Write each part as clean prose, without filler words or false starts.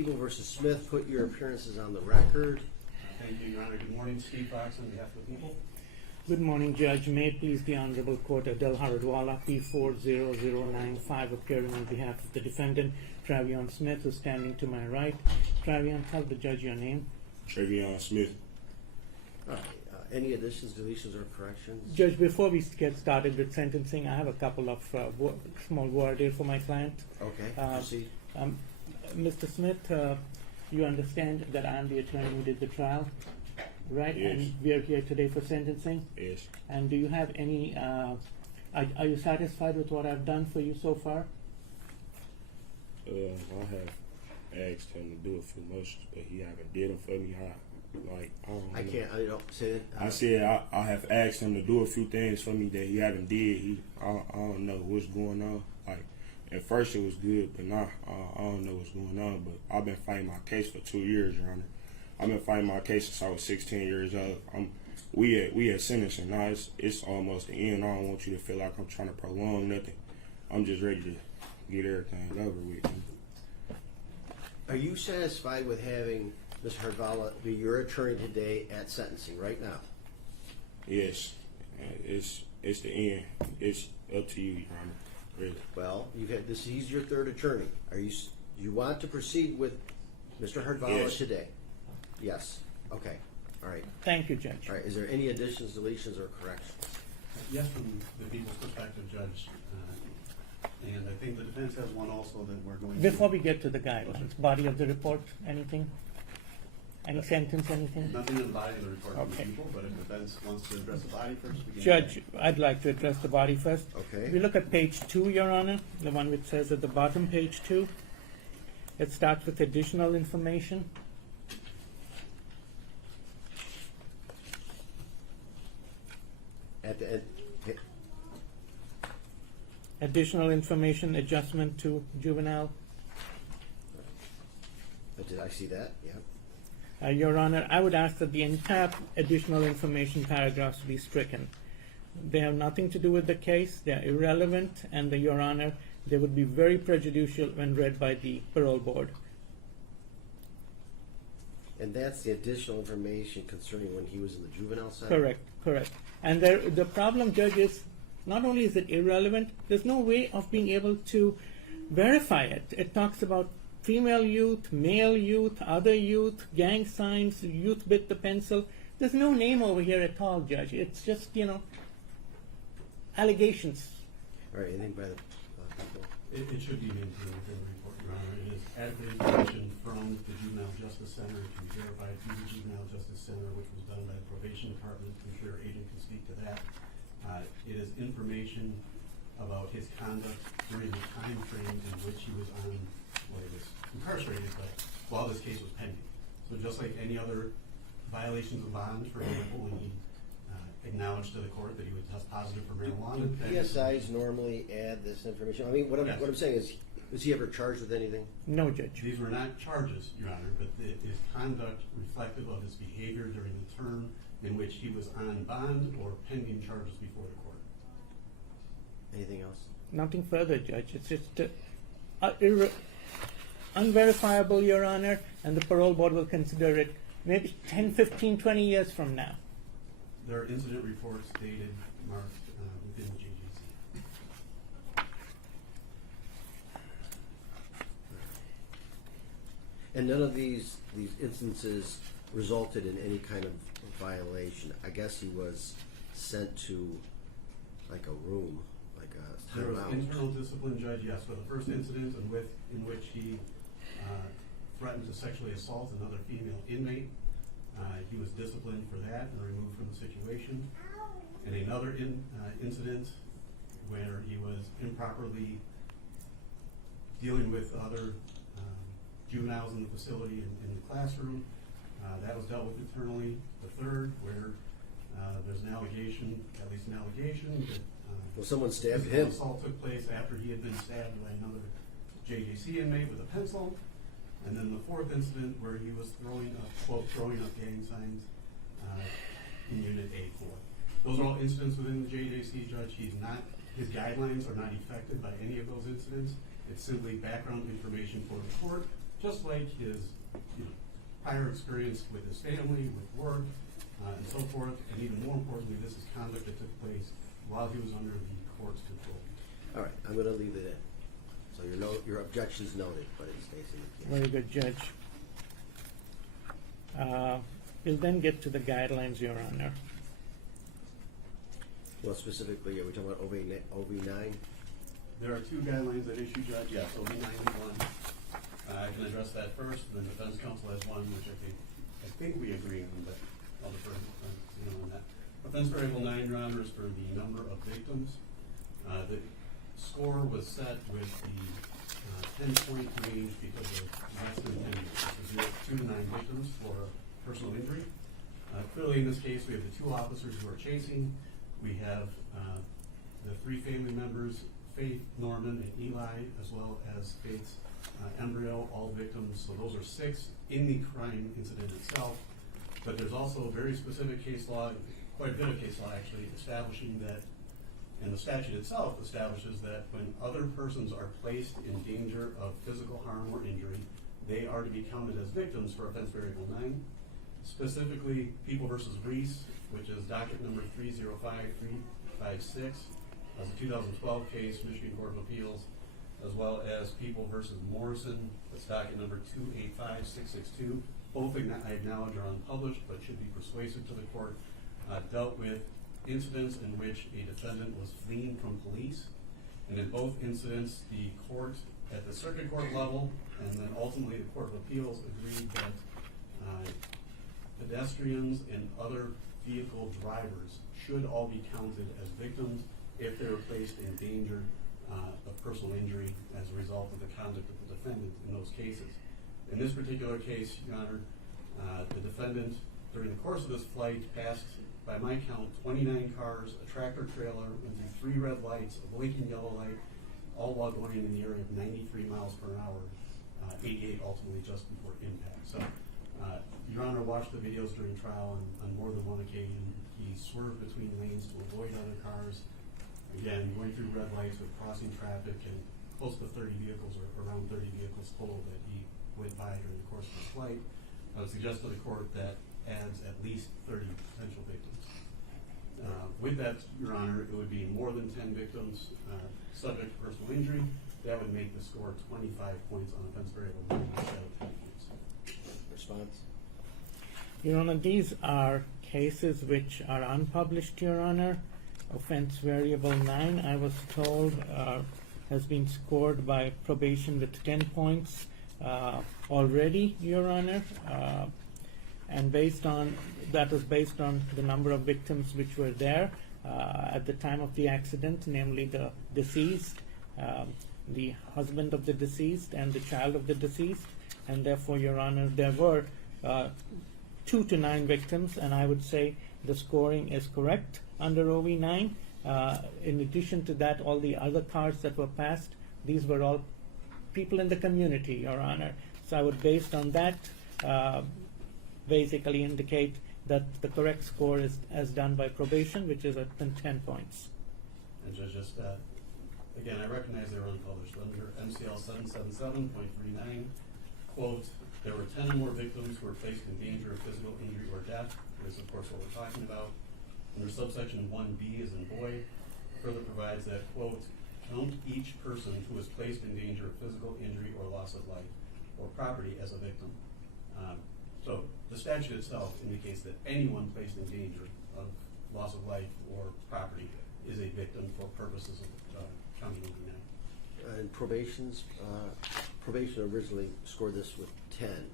People versus Smith, put your appearances on the record. Thank you, Your Honor. Good morning. Steve Fox on behalf of the people. Good morning, Judge. May it please the Honorable Court, Adel Haradwala, P40095, appearing on behalf of the defendant, Travion Smith, who's standing to my right. Travion, tell the judge your name. Travion Smith. All right. Any additions, deletions, or corrections? Judge, before we get started with sentencing, I have a couple of small word here for my client. Okay, proceed. Mr. Smith, you understand that I'm the attorney who did the trial, right? Yes. And we are here today for sentencing. Yes. And do you have any, are you satisfied with what I've done for you so far? I have asked him to do a few motions, but he haven't did them for me. I don't say that. I said I have asked him to do a few things for me that he haven't did. I don't know what's going on. Like at first it was good, but now I don't know what's going on. But I've been fighting my case for 2 years, Your Honor. I've been fighting my case since I was 16 years old. We at sentencing now. It's almost the end. I don't want you to feel like I'm trying to prolong nothing. I'm just ready to get everything over with. Are you satisfied with having Mr. Hardvala be your attorney today at sentencing right now? Yes, it's the end. It's up to you, Your Honor. Really. Well, he's your third attorney. You want to proceed with Mr. Hardvala Yes. today? Yes. Okay. All right. Thank you, Judge. All right. Is there any additions, deletions, or corrections? Yes, from the people's perspective, Judge. And I think the defense has one also that we're going to... Before we get to the guidelines, body of the report, anything? Any sentence, anything? Nothing in the body of the report from the Okay. people, but if the defense wants to address the body first, we can... Judge, I'd like to address the body first. Okay. If you look at page 2, Your Honor, the one which says at the bottom, page 2, it starts with additional information. At the end. Additional information, adjustment to juvenile. Did I see that? Yeah. Your Honor, I would ask that the entire additional information paragraphs be stricken. They have nothing to do with the case, they are irrelevant, and Your Honor, they would be very prejudicial when read by the parole board. And that's the additional information concerning when he was in the juvenile center? Correct, correct. And the problem, Judge, is not only is it irrelevant, there's no way of being able to verify it. It talks about female youth, male youth, other youth, gang signs, youth bit the pencil. There's no name over here at all, Judge. It's just, allegations. All right, anything by the people? It should be maintained within the report, Your Honor. It is adequate information from the Juvenile Justice Center to be verified through the Juvenile Justice Center, which was done by the probation department. I'm sure your agent can speak to that. It is information about his conduct during the time frame in which he was he was incarcerated, but while this case was pending. So just like any other violations of bond, for example, when he acknowledged to the court that he would test positive for marijuana. Do PSIs normally add this information? I mean, what I'm saying is, was he ever charged with anything? No, Judge. These were not charges, Your Honor, but his conduct reflective of his behavior during the term in which he was on bond or pending charges before the court. Anything else? Nothing further, Judge. It's just unverifiable, Your Honor, and the parole board will consider it maybe 10, 15, 20 years from now. There are incident reports dated, marked within the JGC. And none of these instances resulted in any kind of violation. I guess he was sent to like a room, like a There was timeout. internal discipline, Judge, yes, for the first incident in which he threatened to sexually assault another female inmate. He was disciplined for that and removed from the situation. And another incident where he was improperly dealing with other juveniles in the facility in the classroom. That was dealt with internally. The third, where there's an allegation, at least an allegation, that Well, someone stabbed physical him. assault took place after he had been stabbed by another JJC inmate with a pencil. And then the fourth incident where he was throwing up gang signs in Unit A4. Those are all incidents within the JJC, Judge. His guidelines are not affected by any of those incidents. It's simply background information for the court just like his prior experience with his family, with work, and so forth, and even more importantly, this is conduct that took place while he was under the court's control. All right, I'm going to leave it in. So your objection's noted, but it stays in the case. Very good, Judge. We'll then get to the guidelines, Your Honor. Well, specifically, are we talking about OV9? There are two guidelines at issue, Judge. Yes, OV 91. I can address that first, and then the defense counsel has one, which I think we agree on, but I'll defer on that. Offense variable 9, Your Honor, is for the number of victims. The score was set with the 10-point range because of maximum 2 to 9 victims for personal injury. Clearly, in this case, we have the 2 officers who are chasing. We have the 3 family members, Faith, Norman, and Eli, as well as Faith's embryo, all victims. So those are 6 in the crime incident itself. But there's also a very specific case law, quite a bit of case law actually, establishing that, and the statute itself establishes that when other persons are placed in danger of physical harm or injury, they are to be counted as victims for offense variable 9. Specifically, People v. Reese, which is docket number 305356, as a 2012 case, Michigan Court of Appeals, as well as People v. Morrison, that's docket number 285662. Both I acknowledge are unpublished, but should be persuasive to the court. Dealt with incidents in which a defendant was fleeing from police, and in both incidents, the court at the circuit court level, and then ultimately the Court of Appeals agreed that pedestrians and other vehicle drivers should all be counted as victims if they were placed in danger of personal injury as a result of the conduct of the defendant in those cases. In this particular case, Your Honor, the defendant, during the course of this flight, passed, by my count, 29 cars, a tractor trailer, went through 3 red lights, a blinking yellow light, all while going in the area of 93 miles per hour, 88 ultimately just before impact. So, Your Honor watched the videos during trial, and on more than one occasion, he swerved between lanes to avoid other cars. Again, going through red lights with crossing traffic, and close to 30 vehicles, or around 30 vehicles total, that he went by during the course of the flight. I would suggest to the court that adds at least 30 potential victims. With that, Your Honor, it would be more than 10 victims subject to personal injury. That would make the score 25 points on offense variable 9 instead of 10 points. Response? Your Honor, these are cases which are unpublished, Your Honor. Offense variable 9, I was told, has been scored by probation with 10 points already, Your Honor. And that was based on the number of victims which were there at the time of the accident, namely the deceased, the husband of the deceased, and the child of the deceased. And therefore, Your Honor, there were 2 to 9 victims, and I would say the scoring is correct under OV9. In addition to that, all the other cars that were passed, these were all people in the community, Your Honor. So I would, based on that, basically indicate that the correct score is as done by probation, which is at 10 points. And Judge, just again, I recognize they were unpublished. Under MCL 777.39, quote, there were 10 or more victims who were placed in danger of physical injury or death, which is of course what we're talking about. Under subsection 1B, as in boy, further provides that, quote, count each person who was placed in danger of physical injury or loss of life or property as a victim. So the statute itself indicates that anyone placed in danger of loss of life or property is a victim for purposes of counting OV9. And probation originally scored this with 10.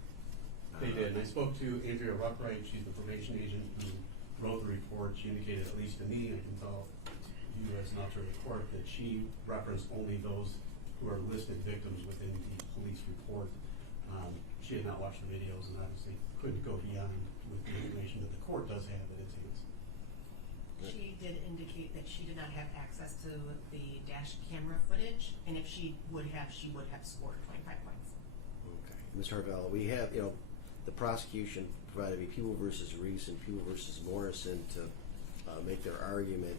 They did. And I spoke to Andrea Ruckwright. She's the probation agent who wrote the report. She indicated, at least to me, I can tell you as an officer of the court, that she referenced only those who are listed victims within the police report. She had not watched the videos and obviously couldn't go beyond with the information that the court does have at its hands. She did indicate that she did not have access to the dash camera footage, and if she would have scored 25 points. Okay. Ms. Harvella, we have, the prosecution provided me People versus Reese and People versus Morrison to make their argument.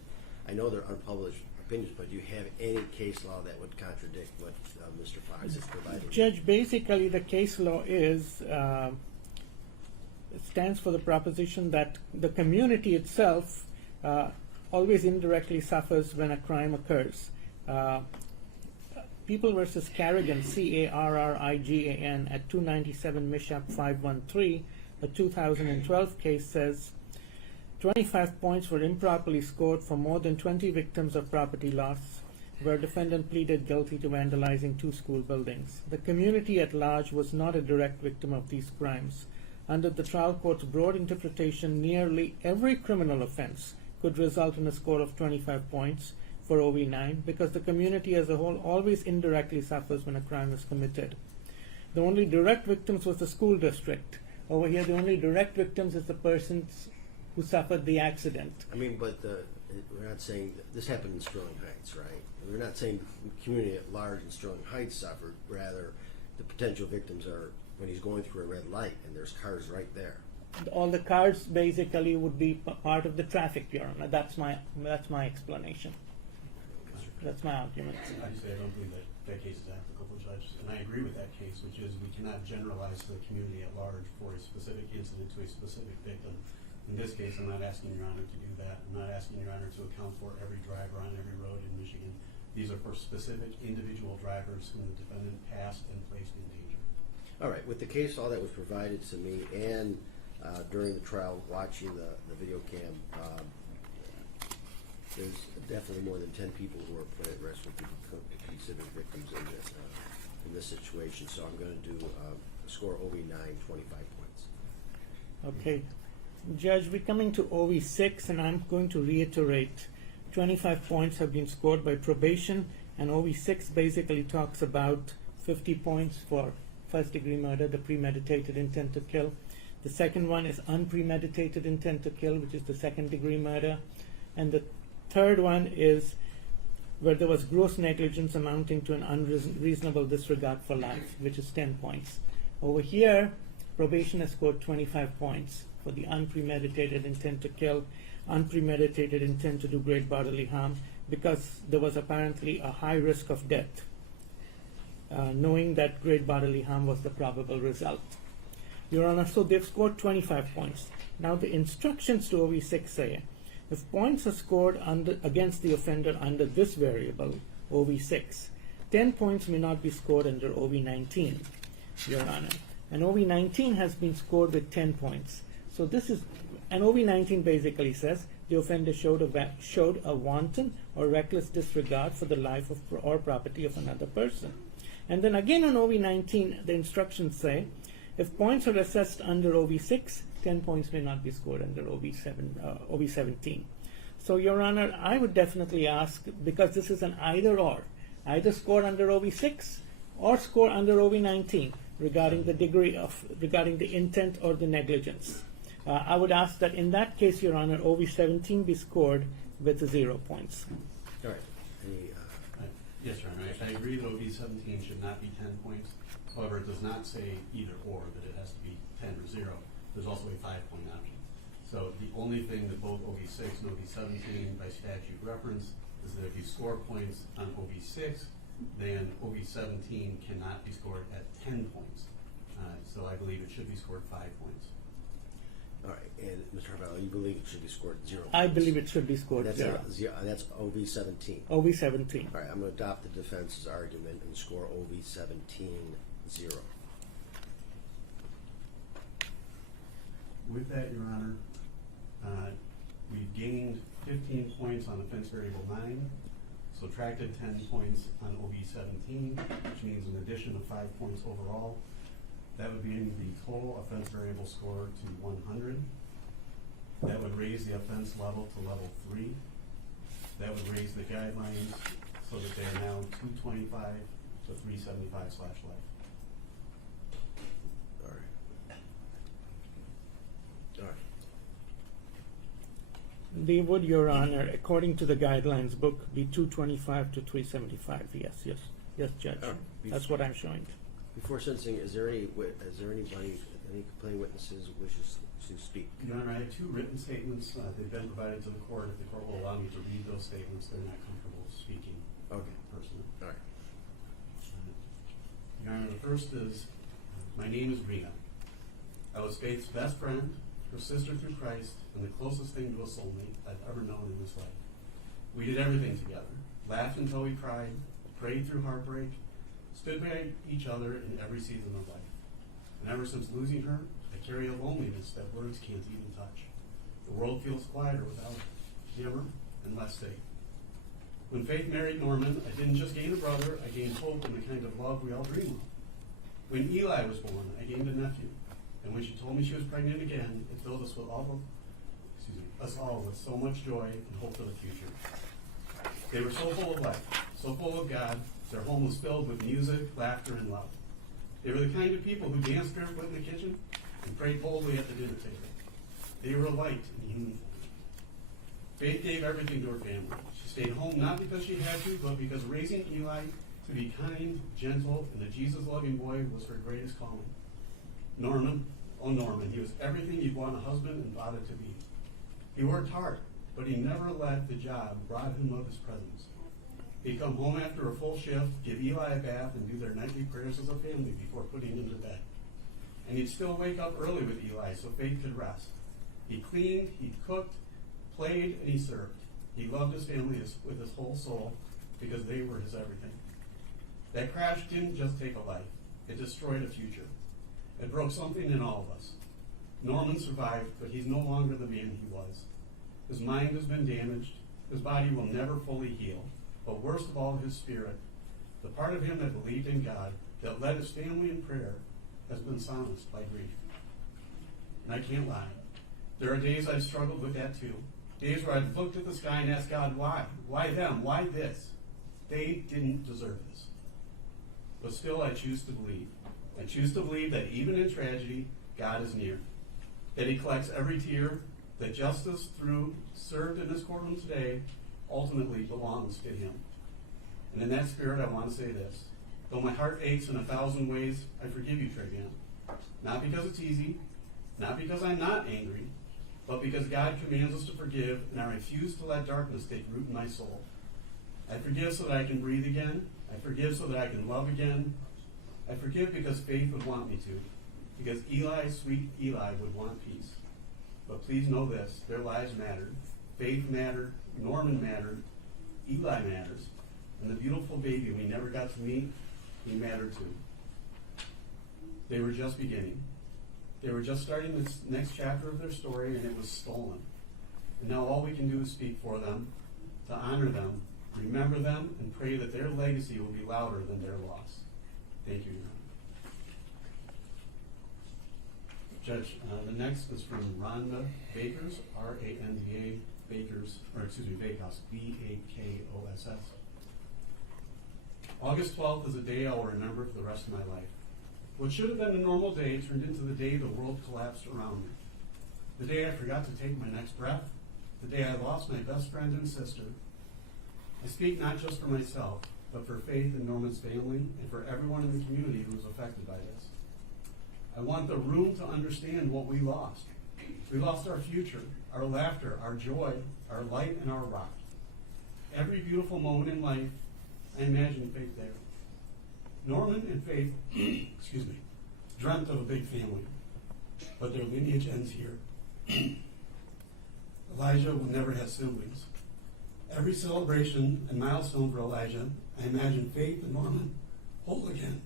I know they're unpublished opinions, but do you have any case law that would contradict what Mr. Fox has provided? Judge, basically the case law is it stands for the proposition that the community itself always indirectly suffers when a crime occurs. People versus Carrigan, Carrigan, at 297 Mishap 513, a 2012 case says 25 points were improperly scored for more than 20 victims of property loss, where defendant pleaded guilty to vandalizing 2 school buildings. The community at large was not a direct victim of these crimes. Under the trial court's broad interpretation, nearly every criminal offense could result in a score of 25 points for OV9 because the community as a whole always indirectly suffers when a crime is committed. The only direct victims was the school district. Over here, the only direct victims is the persons who suffered the accident. I mean, but we're not saying this happened in Sterling Heights, right? We're not saying the community at large in Sterling Heights suffered. Rather, the potential victims are when he's going through a red light and there's cars right there. All the cars basically would be part of the traffic, Your Honor. That's my explanation. That's my argument. I say I don't believe that case is applicable, Judge, and I agree with that case, which is we cannot generalize the community at large for a specific incident to a specific victim. In this case, I'm not asking Your Honor to do that. I'm not asking Your Honor to account for every driver on every road in Michigan. These are for specific individual drivers whom the defendant passed and placed in danger. All right, with the case law that was provided to me and during the trial watching the video cam, there's definitely more than 10 people who are put at risk would be considered victims in this situation. So I'm going to do score OV9, 25 points. Okay. Judge, we're coming to OV6, and I'm going to reiterate 25 points have been scored by probation, and OV6 basically talks about 50 points for first-degree murder, the premeditated intent to kill. The second one is unpremeditated intent to kill, which is the second-degree murder. And the third one is where there was gross negligence amounting to an unreasonable disregard for life, which is 10 points. Over here, probation has scored 25 points for the unpremeditated intent to kill, unpremeditated intent to do great bodily harm, because there was apparently a high risk of death, knowing that great bodily harm was the probable result. Your Honor, so they've scored 25 points. Now the instructions to OV6 say, if points are scored against the offender under this variable, OV6, 10 points may not be scored under OV19, Your Honor. And OV19 has been scored with 10 points. So this is, and OV19 basically says the offender showed a wanton or reckless disregard for the life of or property of another person. And then again on OV19, the instructions say, if points are assessed under OV6, 10 points may not be scored under OV17. So, Your Honor, I would definitely ask, because this is an either-or, either score under OV6 or score under OV19 regarding the intent or the negligence. I would ask that in that case, Your Honor, OV17 be scored with 0 points. All right. Yes, Your Honor. I agree that OV17 should not be 10 points. However, it does not say either or, that it has to be 10 or 0. There's also a 5-point option. So the only thing that both OV6 and OV17 by statute reference is that if you score points on OV6, then OV17 cannot be scored at 10 points. So I believe it should be scored 5 points. All right, and Mr. Harvell, you believe it should be scored 0 points? I believe it should be scored That's 0. That's OV17. OV17. All right, I'm going to adopt the defense's argument and score OV17 0. With that, Your Honor, we've gained 15 points on offense variable 9, subtracted 10 points on OV17, which means an addition of 5 points overall. That would bring the total offense variable score to 100. That would raise the offense level to level 3. That would raise the guidelines so that they are now 225 to 375/life. All right. All right. They would, Your Honor, according to the guidelines book, be 225 to 375. Yes, Judge. That's what I'm showing. Before sentencing, is there anybody, any complaining witnesses who wishes to speak? Your Honor, I have 2 written statements. They've been provided to the court. If the court will allow me to read those statements, they're not comfortable Okay. personally. All right. Your Honor, the first is, my name is Rena. I was Faith's best friend, her sister through Christ, and the closest thing to a soulmate I've ever known in this life. We did everything together, laughed until we cried, prayed through heartbreak, stood by each other in every season of life. And ever since losing her, I carry a loneliness that words can't even touch. The world feels quieter without her, dimmer and less safe. When Faith married Norman, I didn't just gain a brother, I gained hope and the kind of love we all dream of. When Eli was born, I gained a nephew. And when she told me she was pregnant again, it filled us us all with so much joy and hope for the future. They were so full of life, so full of God. Their home was filled with music, laughter, and love. They were the kind of people who danced barefoot in the kitchen and prayed boldly at the dinner table. They were a light in human form. Faith gave everything to her family. She stayed home not because she had to, but because raising Eli to be kind, gentle, and a Jesus-loving boy was her greatest calling. Norman, he was everything you'd want a husband and father to be. He worked hard, but he never let the job rob him of his presence. He'd come home after a full shift, give Eli a bath, and do their nightly prayers as a family before putting him to bed. And he'd still wake up early with Eli so Faith could rest. He cleaned, he cooked, played, and he served. He loved his family with his whole soul because they were his everything. That crash didn't just take a life. It destroyed a future. It broke something in all of us. Norman survived, but he's no longer the man he was. His mind has been damaged. His body will never fully heal. But worst of all, his spirit, the part of him that believed in God, that led his family in prayer, has been silenced by grief. And I can't lie. There are days I've struggled with that too. Days where I've looked at the sky and asked God, why? Why them? Why this? They didn't deserve this. But still, I choose to believe. I choose to believe that even in tragedy, God is near. That he collects every tear, that justice served in this courtroom today ultimately belongs to him. And in that spirit, I want to say this. Though my heart aches in 1,000 ways, I forgive you, Travion. Not because it's easy, not because I'm not angry, but because God commands us to forgive, and I refuse to let darkness take root in my soul. I forgive so that I can breathe again. I forgive so that I can love again. I forgive because Faith would want me to, because Eli, sweet Eli, would want peace. But please know this, their lives mattered. Faith mattered, Norman mattered, Eli matters, and the beautiful baby we never got to meet, he mattered too. They were just beginning. They were just starting this next chapter of their story, and it was stolen. And now all we can do is speak for them, to honor them, remember them, and pray that their legacy will be louder than their loss. Thank you, Your Honor. Judge, the next is from Rhonda Bakers, R-A-N-D-A, Bakers, Bakehouse, B-A-K-O-S-S. August 12th is a day I will remember for the rest of my life. What should have been a normal day turned into the day the world collapsed around me. The day I forgot to take my next breath. The day I lost my best friend and sister. I speak not just for myself, but for Faith and Norman's family and for everyone in the community who was affected by this. I want the room to understand what we lost. We lost our future, our laughter, our joy, our light, and our rock. Every beautiful moment in life, I imagine Faith there. Norman and Faith, dreamt of a big family, but their lineage ends here. Elijah will never have siblings. Every celebration and milestone for Elijah, I imagine Faith and Norman whole again.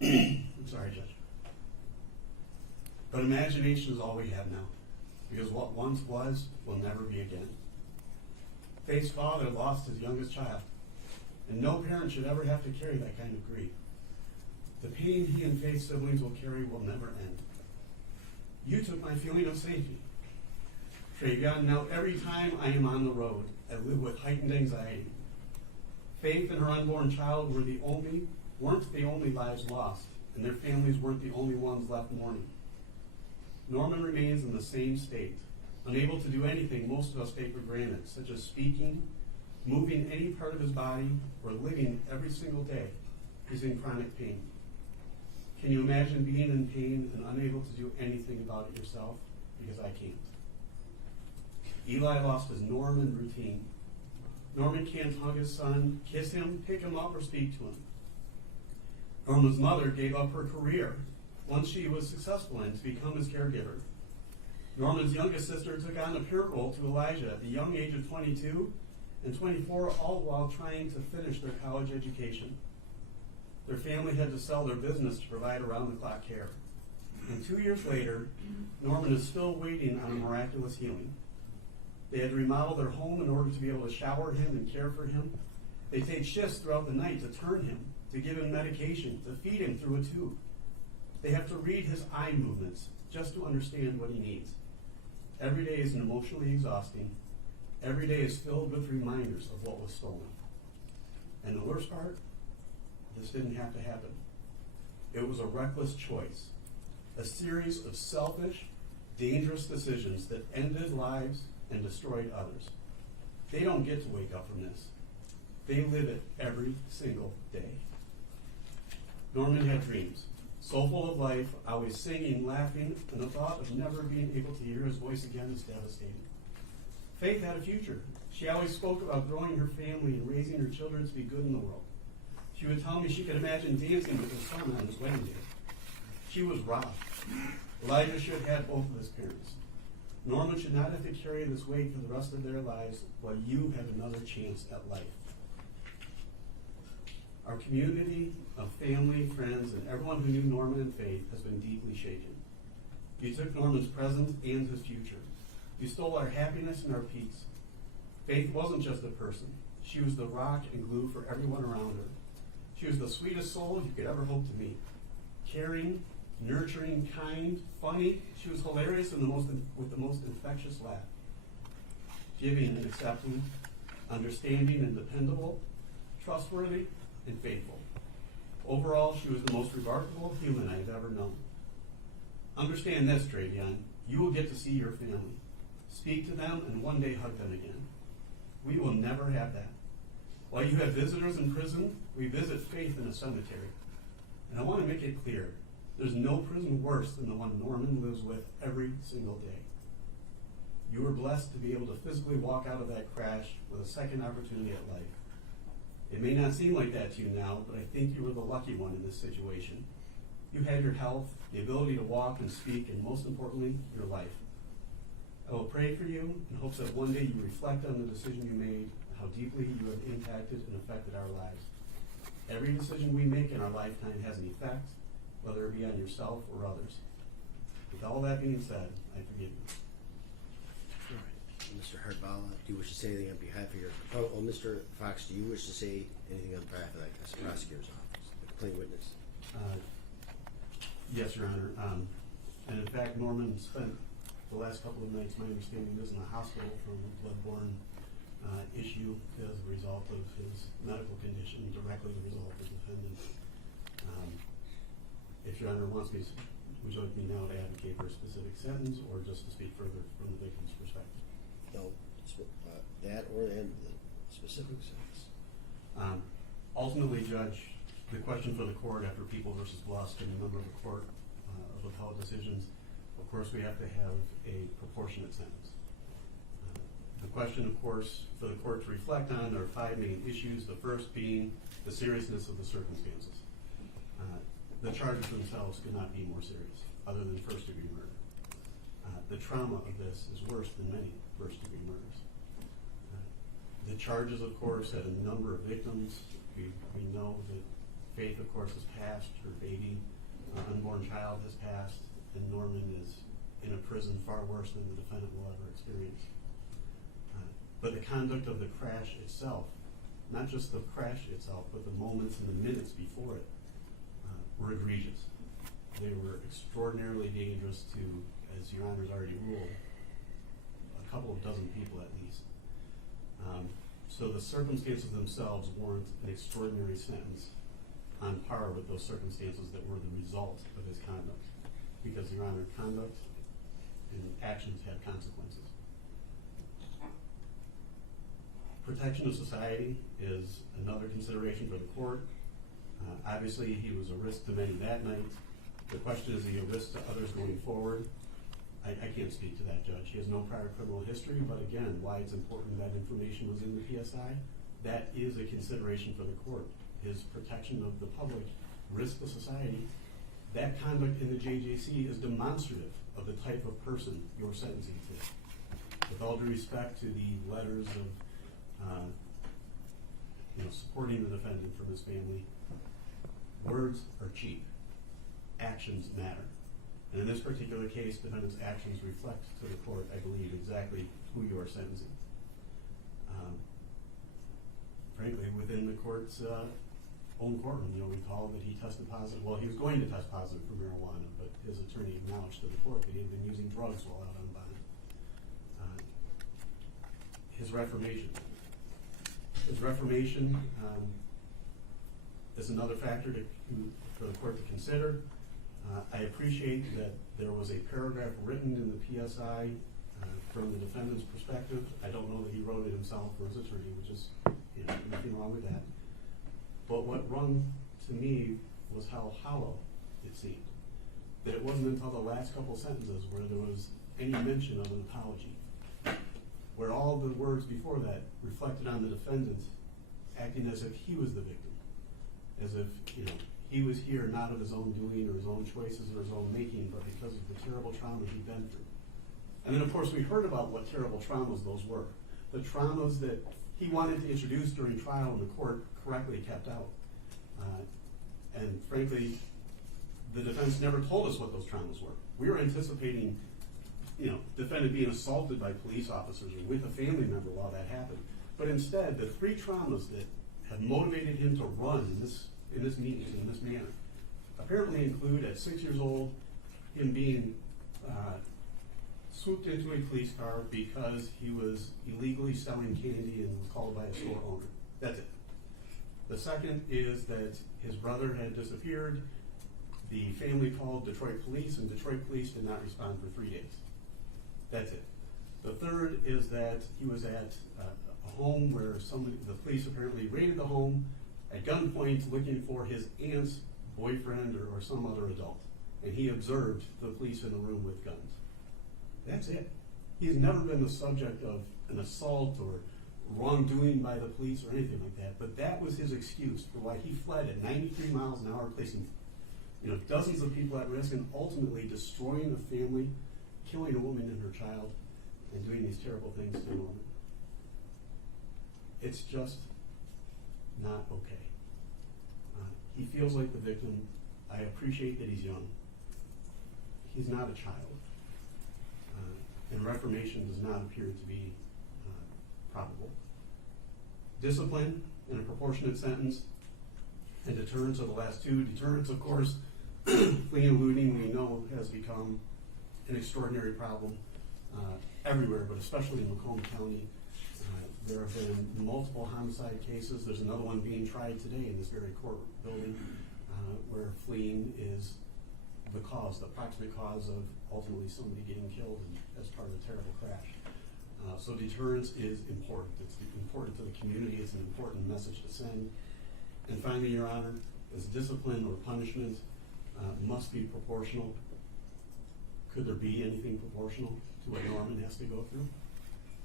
I'm sorry, Judge. But imagination is all we have now, because what once was will never be again. Faith's father lost his youngest child, and no parent should ever have to carry that kind of grief. The pain he and Faith's siblings will carry will never end. You took my feeling of safety. Travion, now every time I am on the road, I live with heightened anxiety. Faith and her unborn child weren't the only lives lost, and their families weren't the only ones left mourning. Norman remains in the same state, unable to do anything most of us take for granted, such as speaking, moving any part of his body, or living every single day. He's in chronic pain. Can you imagine being in pain and unable to do anything about it yourself? Because I can't. Eli lost his norm and routine. Norman can't hug his son, kiss him, pick him up, or speak to him. Norman's mother gave up her career once she was successful in to become his caregiver. Norman's youngest sister took on a parent role to Elijah at the young age of 22 and 24, all while trying to finish their college education. Their family had to sell their business to provide around-the-clock care. And 2 years later, Norman is still waiting on a miraculous healing. They had to remodel their home in order to be able to shower him and care for him. They take shifts throughout the night to turn him, to give him medication, to feed him through a tube. They have to read his eye movements just to understand what he needs. Every day is emotionally exhausting. Every day is filled with reminders of what was stolen. And the worst part, this didn't have to happen. It was a reckless choice, a series of selfish, dangerous decisions that ended lives and destroyed others. They don't get to wake up from this. They live it every single day. Norman had dreams, so full of life, always singing, laughing, and the thought of never being able to hear his voice again is devastating. Faith had a future. She always spoke about growing her family and raising her children to be good in the world. She would tell me she could imagine dancing with his son on his wedding day. She was robbed. Elijah should have had both of his parents. Norman should not have to carry this weight for the rest of their lives while you had another chance at life. Our community of family, friends, and everyone who knew Norman and Faith has been deeply shaken. You took Norman's present and his future. You stole our happiness and our peace. Faith wasn't just a person. She was the rock and glue for everyone around her. She was the sweetest soul you could ever hope to meet. Caring, nurturing, kind, funny. She was hilarious and with the most infectious laugh. Giving and accepting, understanding and dependable, trustworthy and faithful. Overall, she was the most remarkable human I've ever known. Understand this, Travion. You will get to see your family, speak to them, and one day hug them again. We will never have that. While you have visitors in prison, we visit Faith in a cemetery. And I want to make it clear, there's no prison worse than the one Norman lives with every single day. You were blessed to be able to physically walk out of that crash with a second opportunity at life. It may not seem like that to you now, but I think you were the lucky one in this situation. You had your health, the ability to walk and speak, and most importantly, your life. I will pray for you in hopes that one day you reflect on the decision you made, how deeply you have impacted and affected our lives. Every decision we make in our lifetime has an effect, whether it be on yourself or others. With all that being said, I forgive you. All right. Mr. Hardball, do you wish to say anything on behalf of your... Oh, Mr. Fox, do you wish to say anything on behalf of the prosecutor's office, the complaint witness? Yes, Your Honor. And in fact, Norman spent the last couple of nights, my understanding is, in the hospital from a blood-borne issue as a result of his medical condition, directly the result of the defendant. If Your Honor wants me, would you like me now to advocate for a specific sentence or just to speak further from the victim's perspective? No, that or the specific sentence. Ultimately, Judge, the question for the court after People v. Lusk and a number of the court of appellate decisions, of course, we have to have a proportionate sentence. The question, of course, for the court to reflect on are 5 main issues, the first being the seriousness of the circumstances. The charges themselves could not be more serious, other than first-degree murder. The trauma of this is worse than many first-degree murders. The charges, of course, had a number of victims. We know that Faith, of course, has passed. Her baby, unborn child, has passed, and Norman is in a prison far worse than the defendant will ever experience. But the conduct of the crash itself, not just the crash itself, but the moments and the minutes before it, were egregious. They were extraordinarily dangerous to, as Your Honor's already ruled, a couple of dozen people at least. So the circumstances themselves warrant an extraordinary sentence on par with those circumstances that were the result of his conduct. Because, Your Honor, conduct and actions have consequences. Protection of society is another consideration for the court. Obviously, he was a risk to many that night. The question is he a risk to others going forward? I can't speak to that, Judge. He has no prior criminal history, but again, why it's important that information was in the PSI, that is a consideration for the court. His protection of the public, risk to society, that conduct in the JJC is demonstrative of the type of person you're sentencing to. With all due respect to the letters of supporting the defendant from his family, words are cheap. Actions matter. And in this particular case, defendant's actions reflect to the court, I believe, exactly who you are sentencing. Frankly, within the court's own courtroom, recall that he tested positive. Well, he was going to test positive for marijuana, but his attorney acknowledged to the court that he had been using drugs while out on bond. His reformation. His reformation is another factor for the court to consider. I appreciate that there was a paragraph written in the PSI from the defendant's perspective. I don't know that he wrote it himself or his attorney, which is nothing wrong with that. But what rung to me was how hollow it seemed. That it wasn't until the last couple sentences where there was any mention of an apology, where all the words before that reflected on the defendant acting as if he was the victim, as if he was here not of his own doing or his own choices or his own making, but because of the terrible trauma he'd been through. And then, of course, we heard about what terrible traumas those were. The traumas that he wanted to introduce during trial and the court correctly kept out. And frankly, the defense never told us what those traumas were. We were anticipating, defendant being assaulted by police officers or with a family member while that happened. But instead, the three traumas that have motivated him to run in this meeting, in this manner, apparently include, at 6 years old, him being swooped into a police car because he was illegally selling candy and was called by a store owner. That's it. The second is that his brother had disappeared. The family called Detroit police, and Detroit police did not respond for 3 days. That's it. The third is that he was at a home where the police apparently raided the home at gunpoint looking for his aunt's boyfriend or some other adult. And he observed the police in the room with guns. That's it. He's never been the subject of an assault or wrongdoing by the police or anything like that. But that was his excuse for why he fled at 93 miles an hour, placing dozens of people at risk and ultimately destroying a family, killing a woman and her child, and doing these terrible things to a woman. It's just not okay. He feels like the victim. I appreciate that he's young. He's not a child. And reformation does not appear to be probable. Discipline and a proportionate sentence, and deterrence are the last two. Deterrence, of course, fleeing and eluding, we know, has become an extraordinary problem everywhere, but especially in Macomb County. There have been multiple homicide cases. There's another one being tried today in this very court building where fleeing is the approximate cause of ultimately somebody getting killed as part of a terrible crash. So deterrence is important. It's important to the community. It's an important message to send. And finally, Your Honor, as discipline or punishment must be proportional. Could there be anything proportional to what Norman has to go through?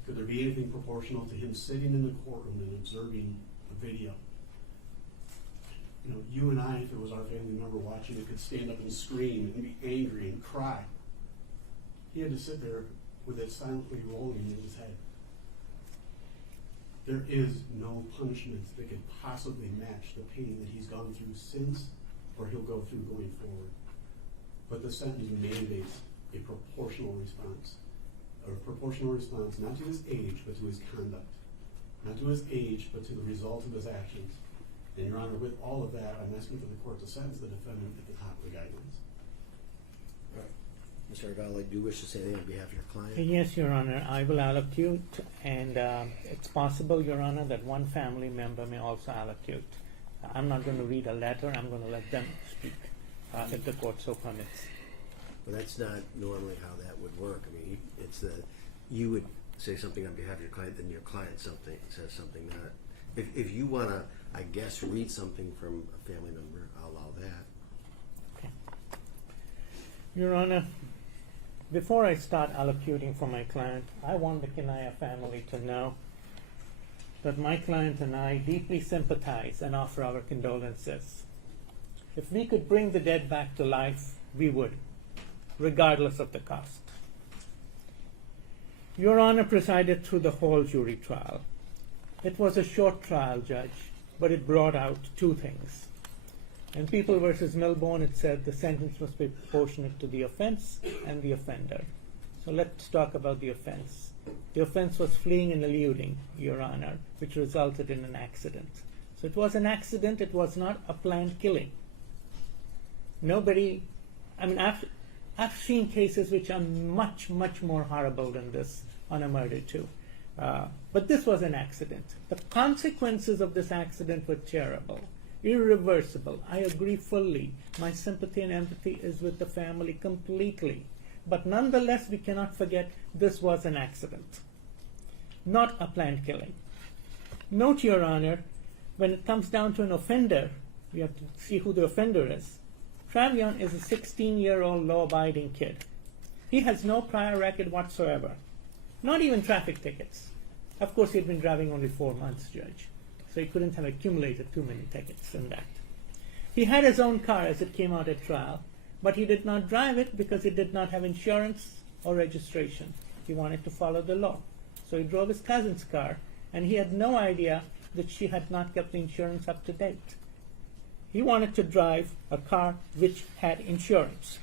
Could there be anything proportional to him sitting in the courtroom and observing a video? You and I, if it was our family member watching it, could stand up and scream and be angry and cry. He had to sit there with it silently rolling in his head. There is no punishment that could possibly match the pain that he's gone through since or he'll go through going forward. But the sentence mandates a proportional response. A proportional response not to his age, but to his conduct. Not to his age, but to the result of his actions. And Your Honor, with all of that, I'm asking for the court to sentence the defendant at the top of the guidelines. All right. Mr. Arvalo, do you wish to say anything on behalf of your client? Yes, Your Honor. I will allocute, and it's possible, Your Honor, that one family member may also allocute. I'm not going to read a letter. I'm going to let them speak if the court so permits. Well, that's not normally how that would work. I mean, it's you would say something on behalf of your client, then your client says something. If you want to, I guess, read something from a family member, I'll allow that. Okay. Your Honor, before I start allocuting for my client, I want the Kinaya family to know that my client and I deeply sympathize and offer our condolences. If we could bring the dead back to life, we would, regardless of the cost. Your Honor presided through the whole jury trial. It was a short trial, Judge, but it brought out two things. In People v. Milbourne, it said the sentence must be proportionate to the offense and the offender. So let's talk about the offense. The offense was fleeing and eluding, Your Honor, which resulted in an accident. So it was an accident, it was not a planned killing. I've seen cases which are much, much more horrible than this on a murder too. But this was an accident. The consequences of this accident were terrible, irreversible. I agree fully. My sympathy and empathy is with the family completely. But nonetheless, we cannot forget this was an accident, not a planned killing. Note, Your Honor, when it comes down to an offender, we have to see who the offender is. Travion is a 16-year-old law-abiding kid. He has no prior record whatsoever, not even traffic tickets. Of course, he had been driving only 4 months, Judge, so he couldn't have accumulated too many tickets in that. He had his own car as it came out at trial, but he did not drive it because he did not have insurance or registration. He wanted to follow the law. So he drove his cousin's car, and he had no idea that she had not kept the insurance up to date. He wanted to drive a car which had insurance.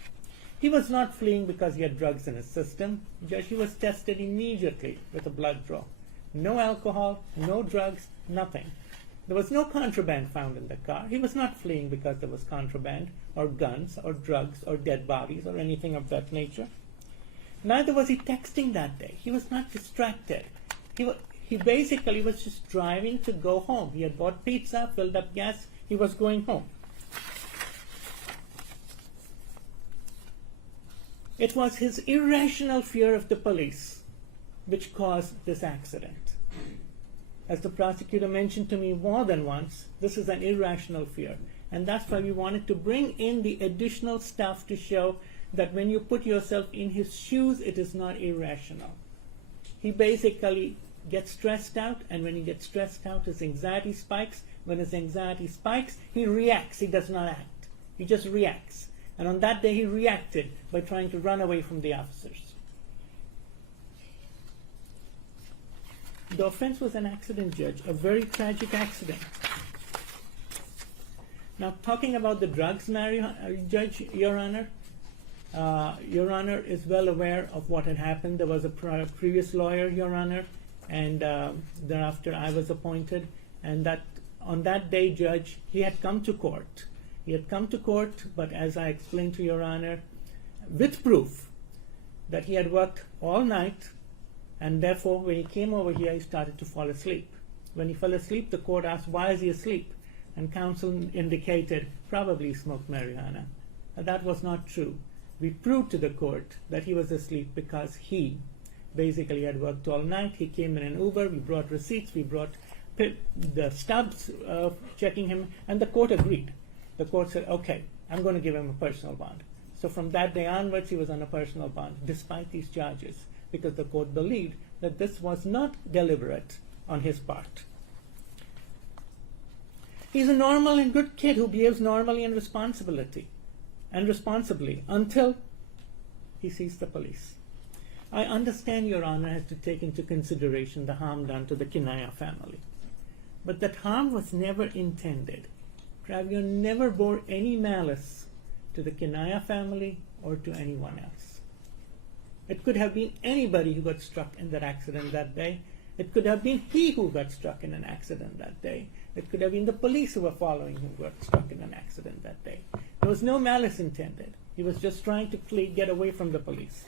He was not fleeing because he had drugs in his system. Judge, he was tested immediately with a blood draw. No alcohol, no drugs, nothing. There was no contraband found in the car. He was not fleeing because there was contraband or guns or drugs or dead bodies or anything of that nature. Neither was he texting that day. He was not distracted. He basically was just driving to go home. He had bought pizza, filled up gas. He was going home. It was his irrational fear of the police which caused this accident. As the prosecutor mentioned to me more than once, this is an irrational fear. And that's why we wanted to bring in the additional stuff to show that when you put yourself in his shoes, it is not irrational. He basically gets stressed out, and when he gets stressed out, his anxiety spikes. When his anxiety spikes, he reacts. He does not act. He just reacts. And on that day, he reacted by trying to run away from the officers. The offense was an accident, Judge, a very tragic accident. Now, talking about the drugs, Judge, Your Honor is well aware of what had happened. There was a previous lawyer, Your Honor, and thereafter I was appointed. And that on that day, Judge, he had come to court. He had come to court, but as I explained to Your Honor, with proof that he had worked all night, and therefore, when he came over here, he started to fall asleep. When he fell asleep, the court asked, why is he asleep? And counsel indicated, probably he smoked marijuana. That was not true. We proved to the court that he was asleep because he basically had worked all night. He came in an Uber. We brought receipts. We brought the stubs checking him, and the court agreed. The court said, okay, I'm going to give him a personal bond. So from that day onwards, he was on a personal bond, despite these charges, because the court believed that this was not deliberate on his part. He's a normal and good kid who behaves normally and responsibly until he sees the police. I understand Your Honor has to take into consideration the harm done to the Kinaya family. But that harm was never intended. Travion never bore any malice to the Kinaya family or to anyone else. It could have been anybody who got struck in that accident that day. It could have been he who got struck in an accident that day. It could have been the police who were following him who got struck in an accident that day. There was no malice intended. He was just trying to get away from the police.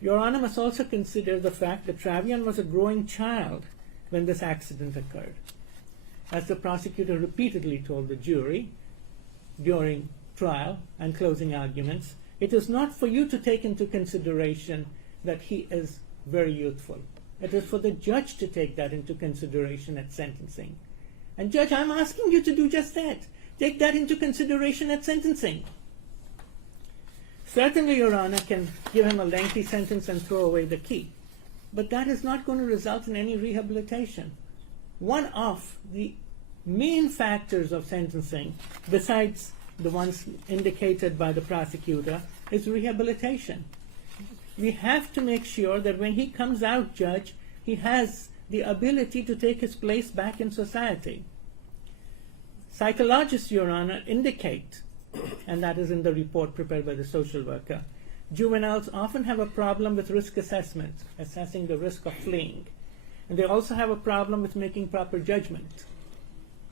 Your Honor must also consider the fact that Travion was a growing child when this accident occurred. As the prosecutor repeatedly told the jury during trial and closing arguments, it is not for you to take into consideration that he is very youthful. It is for the judge to take that into consideration at sentencing. And Judge, I'm asking you to do just that. Take that into consideration at sentencing. certainly, Your Honor, can give him a lengthy sentence and throw away the key. But that is not going to result in any rehabilitation. One of the main factors of sentencing, besides the ones indicated by the prosecutor, is rehabilitation. We have to make sure that when he comes out, Judge, he has the ability to take his place back in society. Psychologists, Your Honor, indicate, and that is in the report prepared by the social worker, juveniles often have a problem with risk assessment, assessing the risk of fleeing. And they also have a problem with making proper judgment,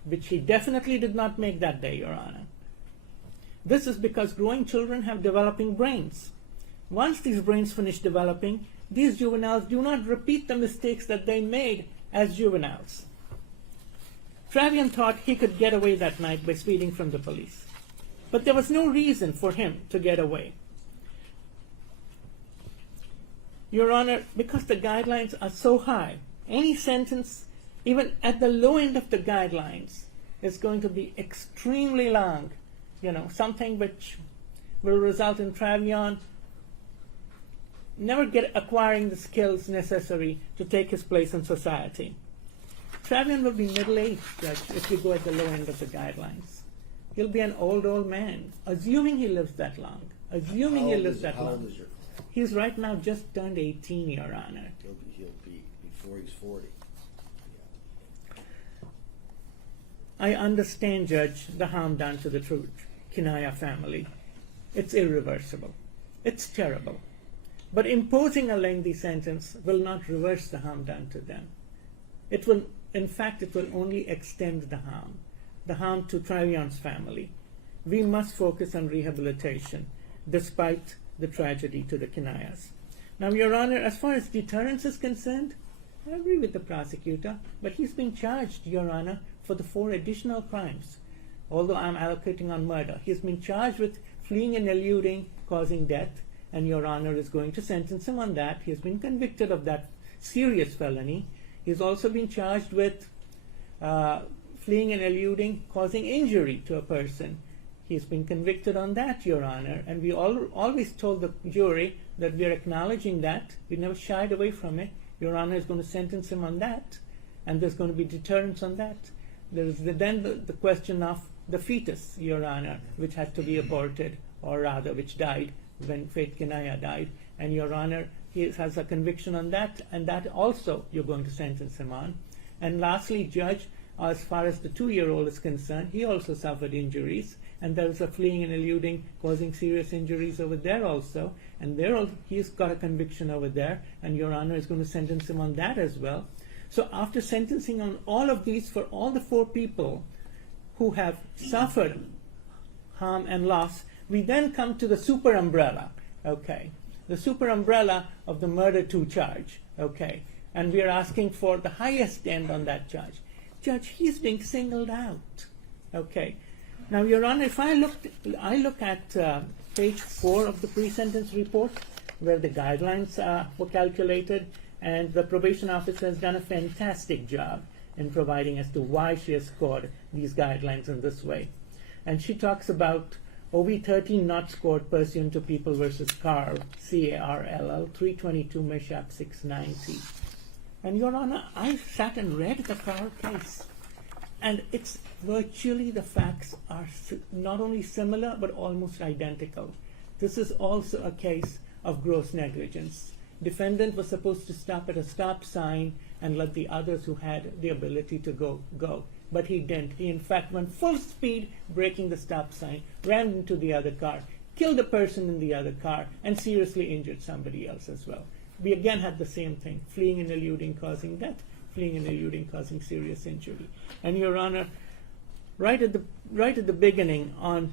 which he definitely did not make that day, Your Honor. This is because growing children have developing brains. Once these brains finish developing, these juveniles do not repeat the mistakes that they made as juveniles. Travion thought he could get away that night by speeding from the police. But there was no reason for him to get away. Your Honor, because the guidelines are so high, any sentence, even at the low end of the guidelines, is going to be extremely long. Something which will result in Travion never acquiring the skills necessary to take his place in society. Travion will be middle-aged, Judge, if you go at the low end of the guidelines. He'll be an old man, assuming he lives that long. How old is your client? He's right now just turned 18, Your Honor. He'll be before he's 40. I understand, Judge, the harm done to the Kinaya family. It's irreversible. It's terrible. But imposing a lengthy sentence will not reverse the harm done to them. It will only extend the harm to Travion's family. We must focus on rehabilitation, despite the tragedy to the Kinayas. Now, Your Honor, as far as deterrence is concerned, I agree with the prosecutor, but he's been charged, Your Honor, for the 4 additional crimes. Although I'm allocating on murder, he's been charged with fleeing and eluding, causing death, and Your Honor is going to sentence him on that. He has been convicted of that serious felony. He's also been charged with fleeing and eluding, causing injury to a person. He's been convicted on that, Your Honor, and we always told the jury that we are acknowledging that. We never shied away from it. Your Honor is going to sentence him on that, and there's going to be deterrence on that. There's then the question of the fetus, Your Honor, which had to be aborted, or rather, which died when Faith Kinaya died. And Your Honor, he has a conviction on that, and that also you're going to sentence him on. And lastly, Judge, as far as the 2-year-old is concerned, he also suffered injuries, and there is a fleeing and eluding, causing serious injuries over there also, and he's got a conviction over there, and Your Honor is going to sentence him on that as well. So after sentencing on all of these for all the 4 people who have suffered harm and loss, we then come to the super umbrella, okay, the super umbrella of the murder 2 charge, okay, and we are asking for the highest end on that charge. Judge, he's being singled out, okay. Now, Your Honor, if I look at page 4 of the pre-sentence report, where the guidelines were calculated, and the probation officer has done a fantastic job in providing as to why she has scored these guidelines in this way. And she talks about OV 13 not scored pursuant to People versus Carl, CARLL, 322 Meshap 690. And Your Honor, I sat and read the Carl case, and it's virtually, the facts are not only similar but almost identical. This is also a case of gross negligence. Defendant was supposed to stop at a stop sign and let the others who had the ability to go. But he didn't. He in fact went full speed, breaking the stop sign, ran into the other car, killed a person in the other car, and seriously injured somebody else as well. We again had the same thing, fleeing and eluding, causing death, fleeing and eluding, causing serious injury. And Your Honor, right at the beginning on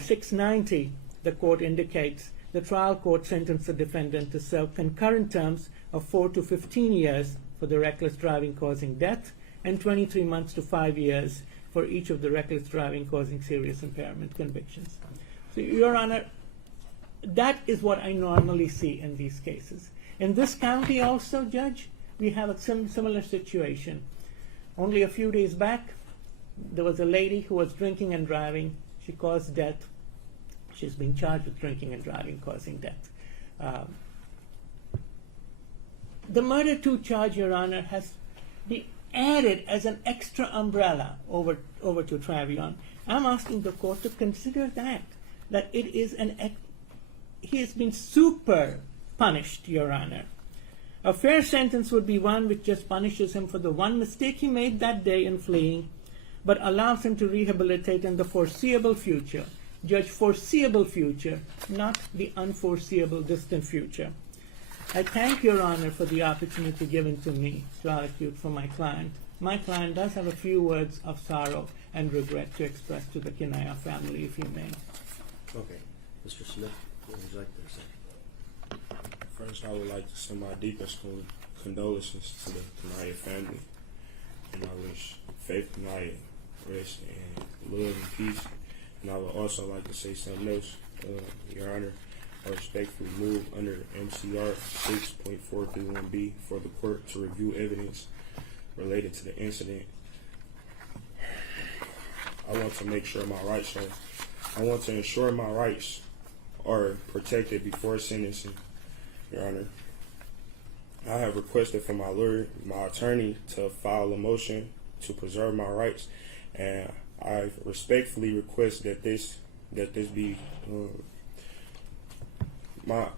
690, the court indicates the trial court sentenced the defendant to serve concurrent terms of 4 to 15 years for the reckless driving causing death, and 23 months to 5 years for each of the reckless driving causing serious impairment convictions. So, Your Honor, that is what I normally see in these cases. In this county also, Judge, we have a similar situation. Only a few days back, there was a lady who was drinking and driving. She caused death. She's being charged with drinking and driving causing death. The murder 2 charge, Your Honor, has been added as an extra umbrella over to Travion. I'm asking the court to consider that it is he has been super punished, Your Honor. A fair sentence would be one which just punishes him for the one mistake he made that day in fleeing, but allows him to rehabilitate in the foreseeable future. Judge, foreseeable future, not the unforeseeable distant future. I thank Your Honor for the opportunity given to me to allocute for my client. My client does have a few words of sorrow and regret to express to the Kinaya family, if you may. Okay. Mr. Smith, what would you like to say? First, I would like to send my deepest condolences to the Kinaya family, and I wish Faith Kinaya rest in love and peace. And I would also like to say something else, Your Honor. I respectfully move under MCR 6.431B for the court to review evidence related to the incident. I want to make sure my rights I want to ensure my rights are protected before sentencing, Your Honor. I have requested from my lawyer, my attorney, to file a motion to preserve my rights, and I respectfully request that this be my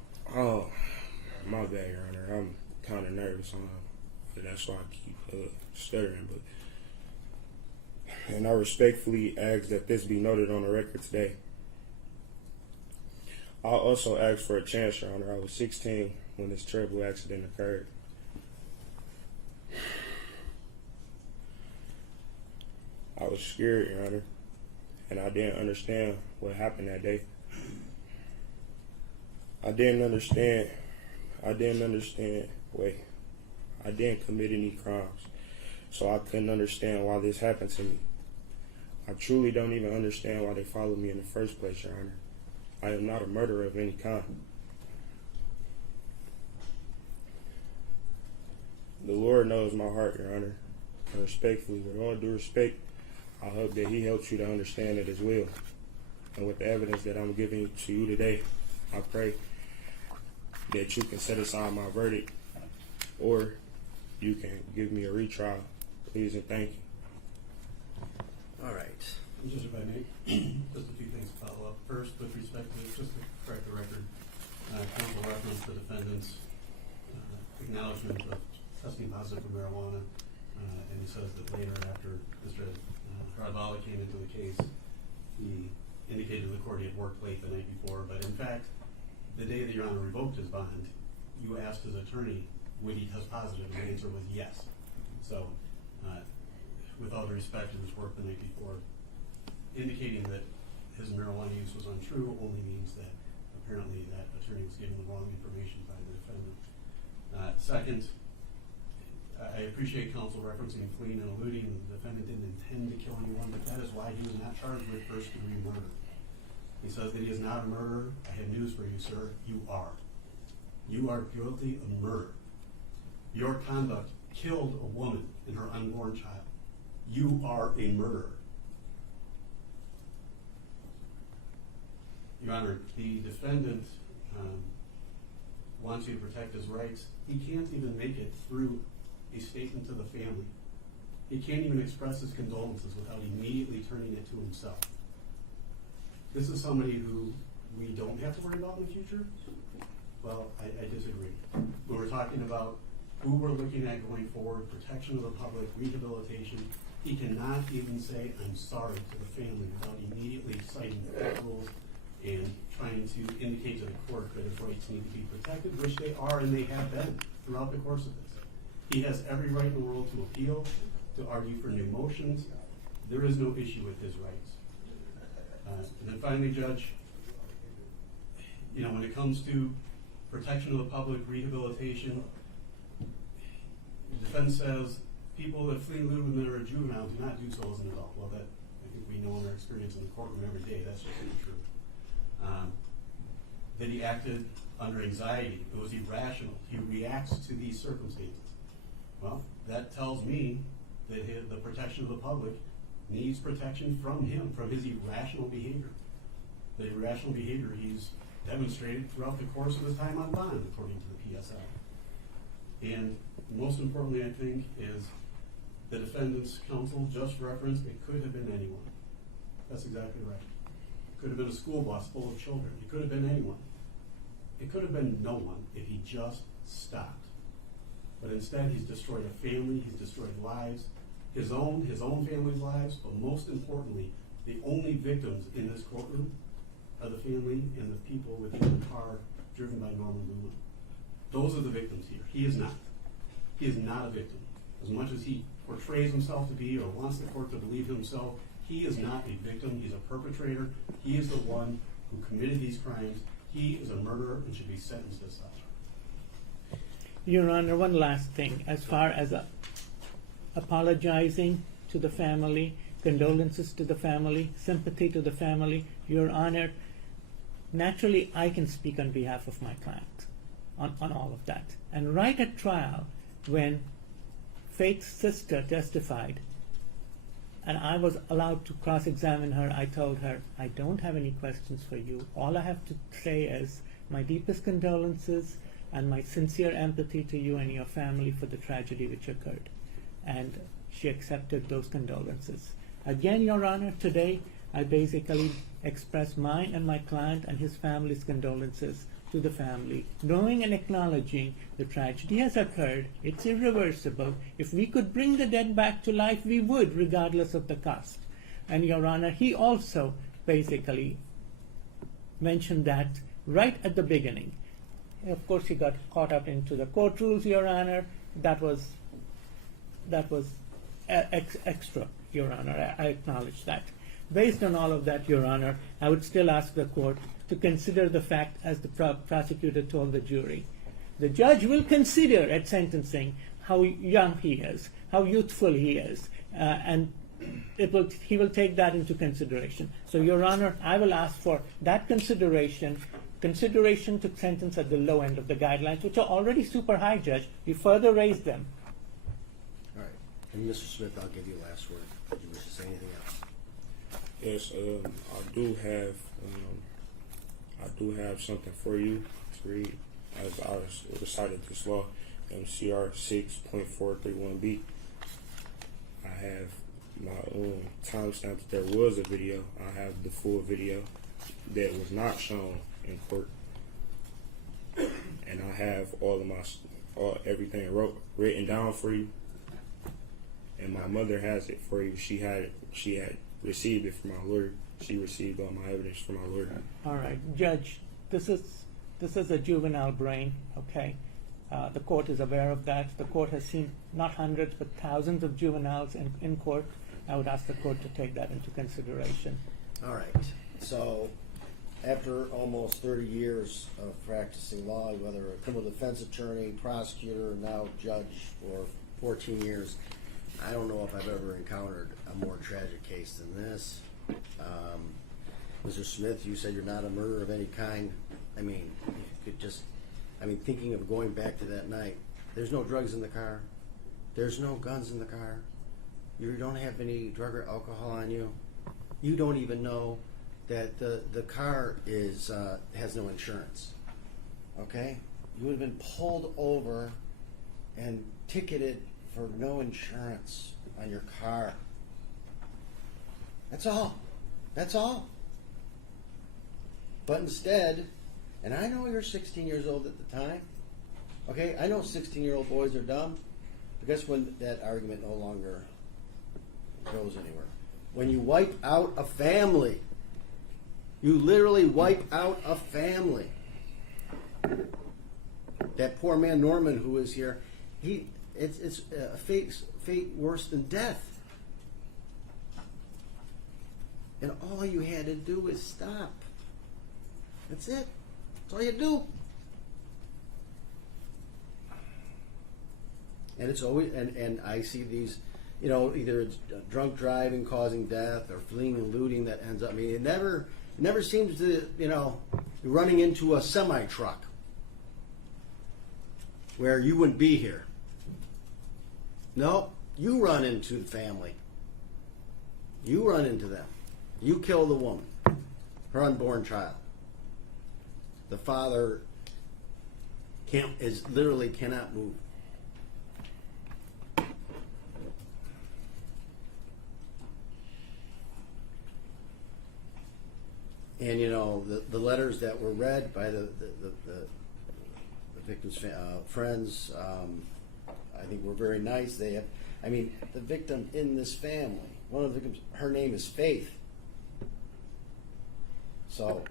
bad, Your Honor. I'm kind of nervous, that's why I keep stuttering. And I respectfully ask that this be noted on the record today. I also ask for a chance, Your Honor. I was 16 when this terrible accident occurred. I was scared, Your Honor, and I didn't understand what happened that day. I didn't commit any crimes, so I couldn't understand why this happened to me. I truly don't even understand why they followed me in the first place, Your Honor. I am not a murderer of any kind. The Lord knows my heart, Your Honor. And respectfully, with all due respect, I hope that He helps you to understand it as well. And with the evidence that I'm giving to you today, I pray that you can set aside my verdict, or you can give me a retrial. Please and thank you. All right. Just if I may, just a few things to follow up. First, with respect to this, just to correct the record, counsel referenced the defendant's acknowledgement of testing positive for marijuana, and he says that later, after Mr. Travion came into the case, he indicated to the court he had worked late the night before, but in fact, the day that Your Honor revoked his bond, you asked his attorney, would he test positive, and the answer was yes. So, with all due respect, it was work the night before. Indicating that his marijuana use was untrue only means that apparently that attorney was given the wrong information by the defendant. Second, I appreciate counsel referencing fleeing and eluding. The defendant didn't intend to kill anyone, but that is why he was not charged with first-degree murder. He says that he is not a murderer. I have news for you, sir. You are. You are guilty of murder. Your conduct killed a woman and her unborn child. You are a murderer. Your Honor, the defendant wants you to protect his rights. He can't even make it through a statement to the family. He can't even express his condolences without immediately turning it to himself. This is somebody who we don't have to worry about in the future? Well, I disagree. When we're talking about who we're looking at going forward, protection of the public, rehabilitation, he cannot even say, I'm sorry to the family without immediately citing the court rules and trying to indicate to the court that his rights need to be protected, which they are and they have been throughout the course of this. He has every right in the world to appeal, to argue for new motions. There is no issue with his rights. And then finally, Judge, when it comes to protection of the public, rehabilitation, the defense says people that flee and elude when they're a juvenile do not do so as an adult. Well, that I think we know in our experience in the courtroom every day, that's just not true. That he acted under anxiety. It was irrational. He reacts to these circumstances. Well, that tells me that the protection of the public needs protection from him, from his irrational behavior. the irrational behavior he's demonstrated throughout the course of his time on bond, according to the PSI. And most importantly, I think, is the defendant's counsel just referenced it could have been anyone. That's exactly right. It could have been a school bus full of children. It could have been anyone. It could have been no one if he just stopped. But instead, he's destroyed a family, he's destroyed lives, his own family's lives, but most importantly, the only victims in this courtroom are the family and the people within the car driven by Norman Lewin. Those are the victims here. He is not. He is not a victim. As much as he portrays himself to be or wants the court to believe himself, he is not a victim. He's a perpetrator. He is the one who committed these crimes. He is a murderer and should be sentenced as such. Your Honor, one last thing. As far as apologizing to the family, condolences to the family, sympathy to the family, Your Honor, naturally I can speak on behalf of my client on all of that. And right at trial, when Faith's sister testified, and I was allowed to cross-examine her, I told her, I don't have any questions for you. All I have to say is my deepest condolences and my sincere empathy to you and your family for the tragedy which occurred. And she accepted those condolences. Again, Your Honor, today I basically express mine and my client and his family's condolences to the family, knowing and acknowledging the tragedy has occurred, it's irreversible. If we could bring the dead back to life, we would, regardless of the cost. And Your Honor, he also basically mentioned that right at the beginning. Of course, he got caught up into the court rules, Your Honor. That was extra, Your Honor. I acknowledge that. Based on all of that, Your Honor, I would still ask the court to consider the fact, as the prosecutor told the jury. The judge will consider at sentencing how young he is, how youthful he is, and he will take that into consideration. So, Your Honor, I will ask for that consideration to sentence at the low end of the guidelines, which are already super high, Judge. You further raise them. All right. And Mr. Smith, I'll give you the last word. Do you wish to say anything else? Yes, I do have something for you to read. As I recited this law, CR 6.431B. I have my timestamp that there was a video. I have the full video that was not shown in court, and I have everything written down for you. And my mother has it for you. She had received it from my lawyer. She received all my evidence from my lawyer. All right, Judge, this is a juvenile brain, okay? The court is aware of that. The court has seen not hundreds but thousands of juveniles in court. I would ask the court to take that into consideration. All right. So, after almost 30 years of practicing law, whether a criminal defense attorney, prosecutor, now judge for 14 years, I don't know if I've ever encountered a more tragic case than this. Mr. Smith, you said you're not a murderer of any kind. I mean, you could thinking of going back to that night, there's no drugs in the car. There's no guns in the car. You don't have any drug or alcohol on you. You don't even know that the car has no insurance. Okay? You would have been pulled over and ticketed for no insurance on your car. That's all. That's all. But instead, and I know you're 16 years old at the time. Okay? I know 16-year-old boys are dumb. But guess when that argument no longer goes anywhere? When you wipe out a family. You literally wipe out a family. That poor man Norman who is here, it's a fate worse than death. And all you had to do is stop. That's it. That's all you do. And it's always and I see these, either it's drunk driving causing death or fleeing and eluding that ends up. I mean, it never seems to, running into a semi truck where you wouldn't be here. No, you run into the family. You run into them. You kill the woman. her unborn child. The father literally cannot move. And you know, the letters that were read by the victim's friends, I think were very nice. They have, I mean, the victim in this family, one of the victims, her name is Faith. So,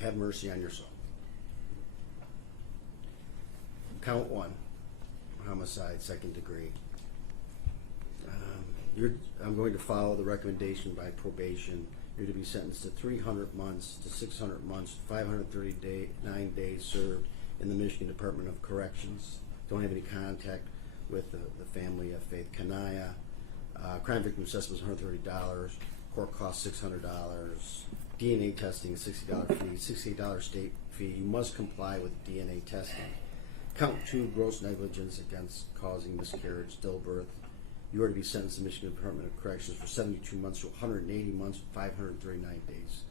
have mercy on your soul. Count 1. Homicide, 2nd degree. I'm going to follow the recommendation by probation. You're to be sentenced to 300 months to 600 months, 539 days served in the Michigan Department of Corrections. Don't have any contact with the family of Faith Kanaya. Crime victim assessment was $130. Court cost $600. DNA testing, $60 fee, $68 state fee. You must comply with DNA testing. Count 2, gross negligence against causing miscarriage, stillbirth. You are to be sentenced to the Michigan Department of Corrections for 72 months to 180 months, 539 days.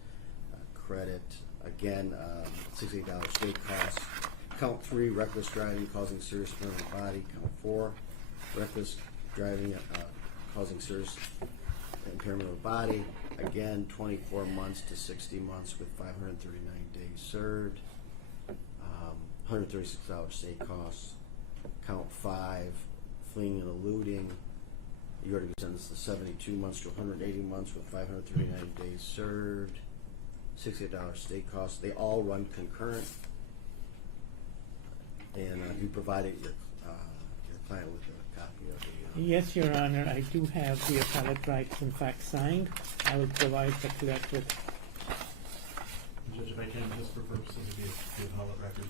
Credit, again, $68 state costs. Count 3, reckless driving causing serious impairment of the body. Count 4, reckless driving causing serious impairment of the body. Again, 24 months to 60 months with 539 days served. $136 state costs. Count 5, fleeing and eluding. You are to be sentenced to 72 months to 180 months with 539 days served. $68 state costs. They all run concurrent. And you provided your client with a copy of the... Yes, Your Honor, I do have the appellate rights in fact signed. I will provide the clerk with... Judge, if I can, just for purposes of the appellate record,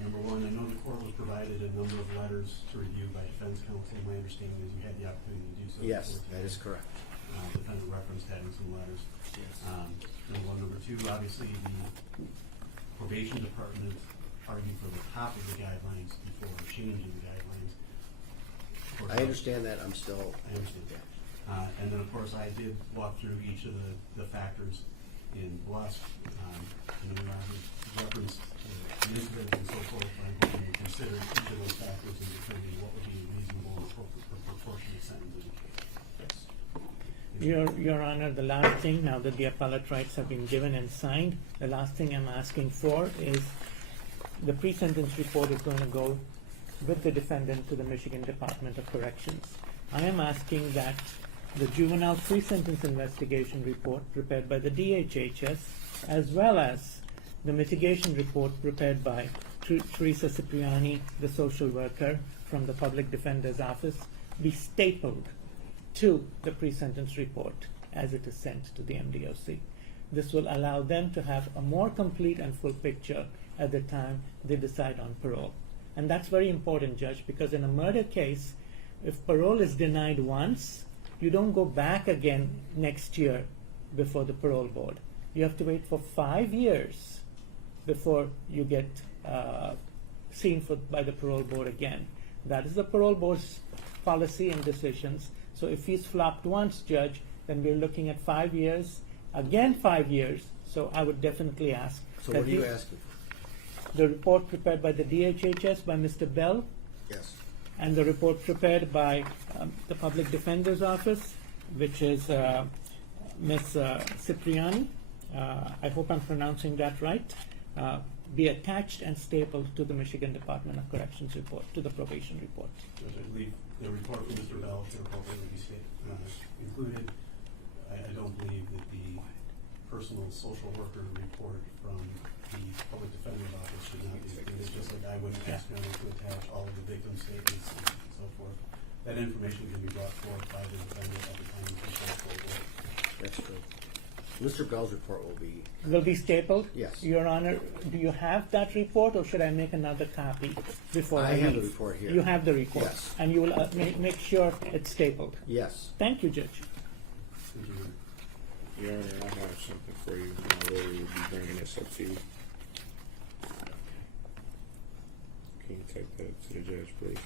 number 1, I know the court was provided a number of letters to review by defense counsel. My understanding is you had the opportunity to do so. Yes, that is correct. Defendant referenced having some letters. Yes. Number 1. Number 2, obviously the probation department argued for the top of the guidelines before changing the guidelines. I understand that. I'm still... I understand that. And then, of course, I did walk through each of the factors in Blusk, and then I referenced the incident and so forth. I'm hoping to consider each of those factors in determining what would be a reasonable and appropriate or proportionate sentencing. Yes. Your Honor, the last thing, now that the appellate rights have been given and signed, the last thing I'm asking for is the pre-sentence report is going to go with the defendant to the Michigan Department of Corrections. I am asking that the juvenile pre-sentence investigation report prepared by the DHHS, as well as the mitigation report prepared by Teresa Cipriani, the social worker from the Public Defender's Office, be stapled to the pre-sentence report as it is sent to the MDOC. This will allow them to have a more complete and full picture at the time they decide on parole. And that's very important, Judge, because in a murder case, if parole is denied once, you don't go back again next year before the parole board. You have to wait for 5 years before you get seen by the parole board again. That is the parole board's policy and decisions. So if he's flopped once, Judge, then we're looking at 5 years, again 5 years. So I would definitely ask. So what are you asking for? The report prepared by the DHHS by Mr. Bell. Yes. And the report prepared by the Public Defender's Office, which is Ms. Cipriani. I hope I'm pronouncing that right. Be attached and stapled to the Michigan Department of Corrections report, to the probation report. Judge, I believe the report from Mr. Bell can appropriately be included. I don't believe that the personal social worker report from the Public Defender's Office should not be included, just like I wouldn't ask them to attach all of the victim statements and so forth. That information can be brought forth by the defendant at the time of the control. That's true. Mr. Bell's report will be Stapled? Yes. Your Honor, do you have that report, or should I make another copy before I have leave? the report here. You have the report? Yes. And you will make sure it's stapled? Yes. Thank you, Judge. Thank you. Your Honor, I have something for you. My lawyer will be bringing this up to you. Can you take that to the judge, please.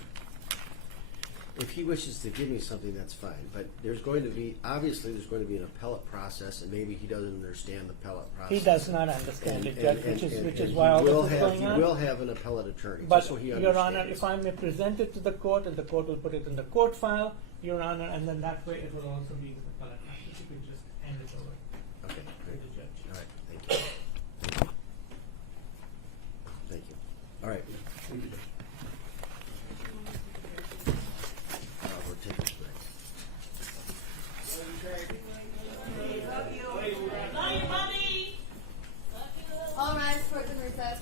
If he wishes to give me something, that's fine, but there's going to be an appellate process, and maybe he doesn't understand the appellate process. He does not understand it, Judge, which is why all he will this is have, going he on. will have an appellate attorney, But, just so he Your understands. Honor, if I may present it to the court, and the court will put it in the court file, Your Honor, and then that way it will also be with the appellate practice. You could just hand it over Okay, to great. the judge. All right, thank you. Thank you. All right, Thank you, Judge. we're taking a break. All rise for the recess.